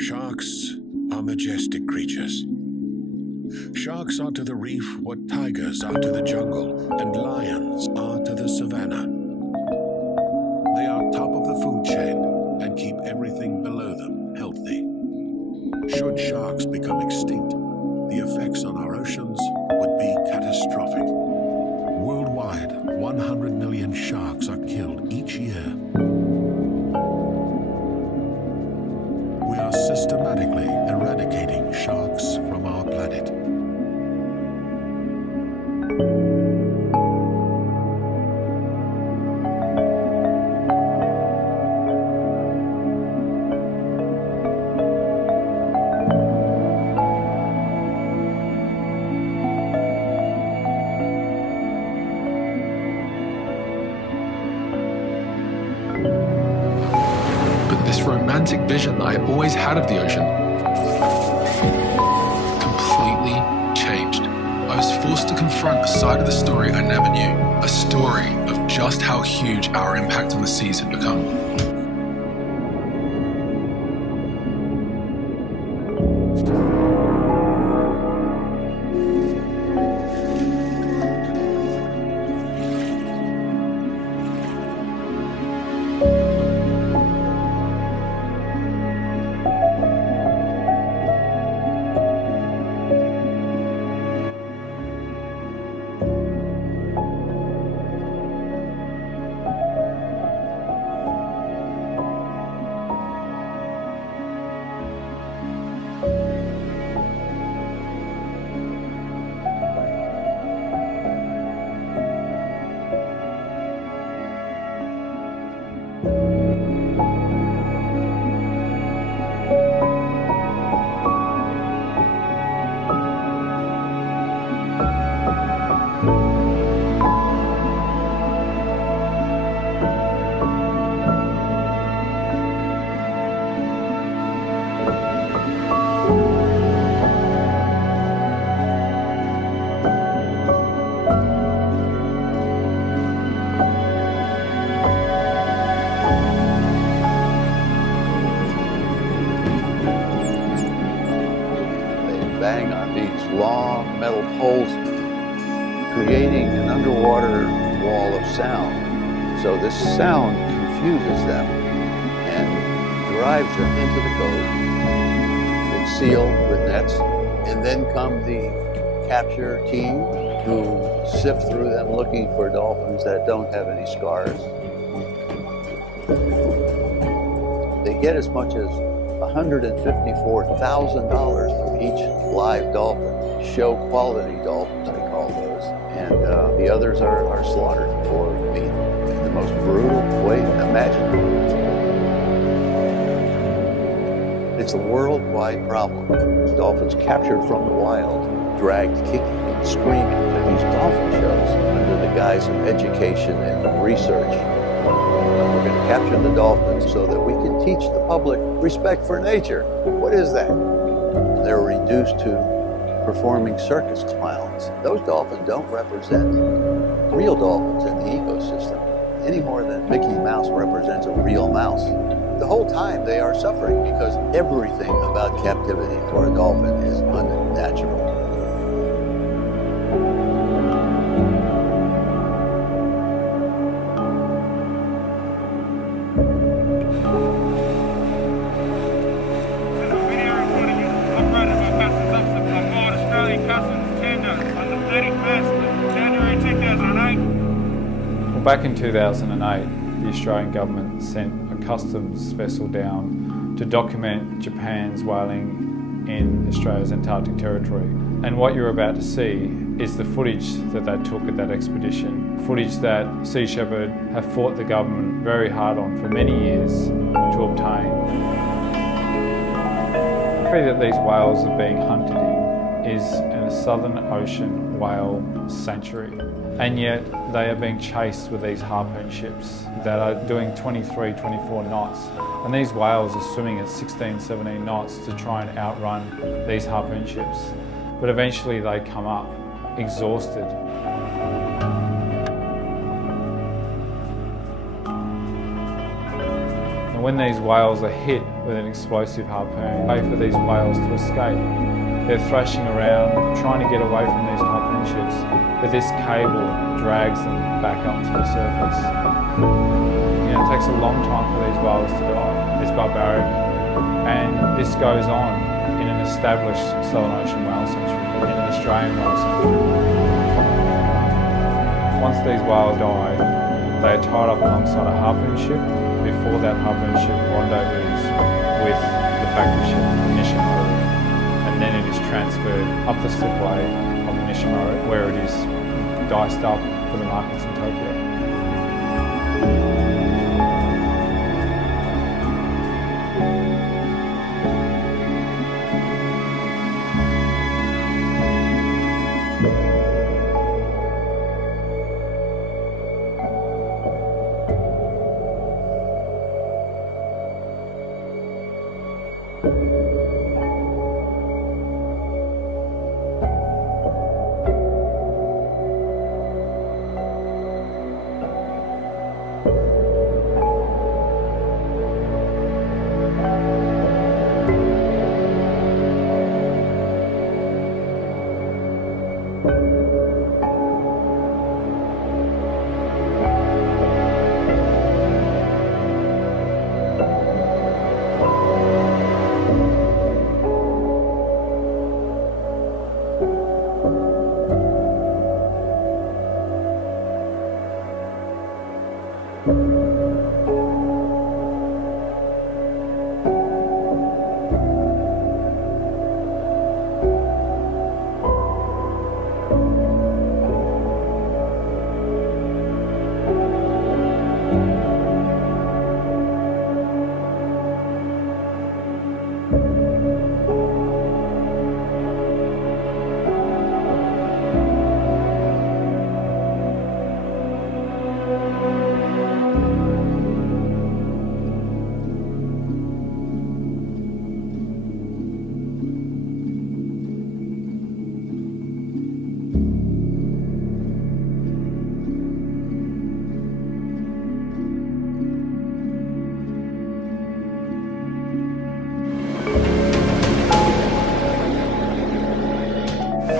Sharks are majestic creatures. Sharks are to the reef what tigers are to the jungle and lions are to the savannah. They are top of the food chain and keep everything below them healthy. Should sharks become extinct, the effects on our oceans would be catastrophic. Worldwide, 100 million sharks are killed each year. We are systematically eradicating sharks from our planet. This romantic vision that I always had of the ocean completely changed. I was forced to confront a side of the story I never knew, a story of just how huge our impact on the seas had become. Bang on these long metal poles, creating an underwater wall of sound. So this sound confuses them and drives them into the cove. It's sealed with nets, and then come the capture team who sift through them looking for dolphins that don't have any scars. They get as much as $154,000 for each live dolphin. Show quality dolphins, they call those. And the others are slaughtered for meat in the most brutal way imaginable. It's a worldwide problem. Dolphins captured from the wild, dragged kicking and screaming to these dolphin shows under the guise of education and research. We're going to capture the dolphins so that we can teach the public respect for nature. What is that? They're reduced to performing circus clowns. Those dolphins don't represent real dolphins in the ecosystem any more than Mickey Mouse represents a real mouse. The whole time they are suffering because everything about captivity for a dolphin is unnatural. Back in 2008, the Australian government sent a customs vessel down to document Japan's whaling in Australia's Antarctic territory. And what you're about to see is the footage that they took at that expedition, footage that Sea Shepard have fought the government very hard on for many years to obtain. The area that these whales are being hunted in is in a Southern Ocean whale sanctuary. And yet they are being chased with these harpoon ships that are doing 23, 24 knots. And these whales are swimming at 16, 17 knots to try and outrun these harpoon ships. But eventually they come up exhausted. And when these whales are hit with an explosive harpoon, way for these whales to escape. They're thrashing around, trying to get away from these harpoon ships, but this cable drags them back up to the surface. You know, it takes a long time for these whales to die. It's barbaric, and this goes on in an established Southern Ocean whale sanctuary, in an Australian whale sanctuary. Once these whales die, they are tied up alongside a harpoon ship before that harpoon ship rendezvous with the factory ship, the Nishimoto, and then it is transferred up the slipway of the Nishimoto, where it is diced up for the markets in Tokyo.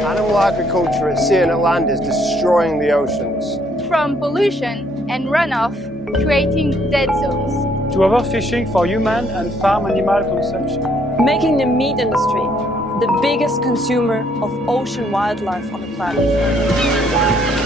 Animal agriculture at sea and at land is destroying the oceans. From pollution and runoff, creating dead zones. To overfishing for human and farm animal consumption. Making the meat industry the biggest consumer of ocean wildlife on the planet.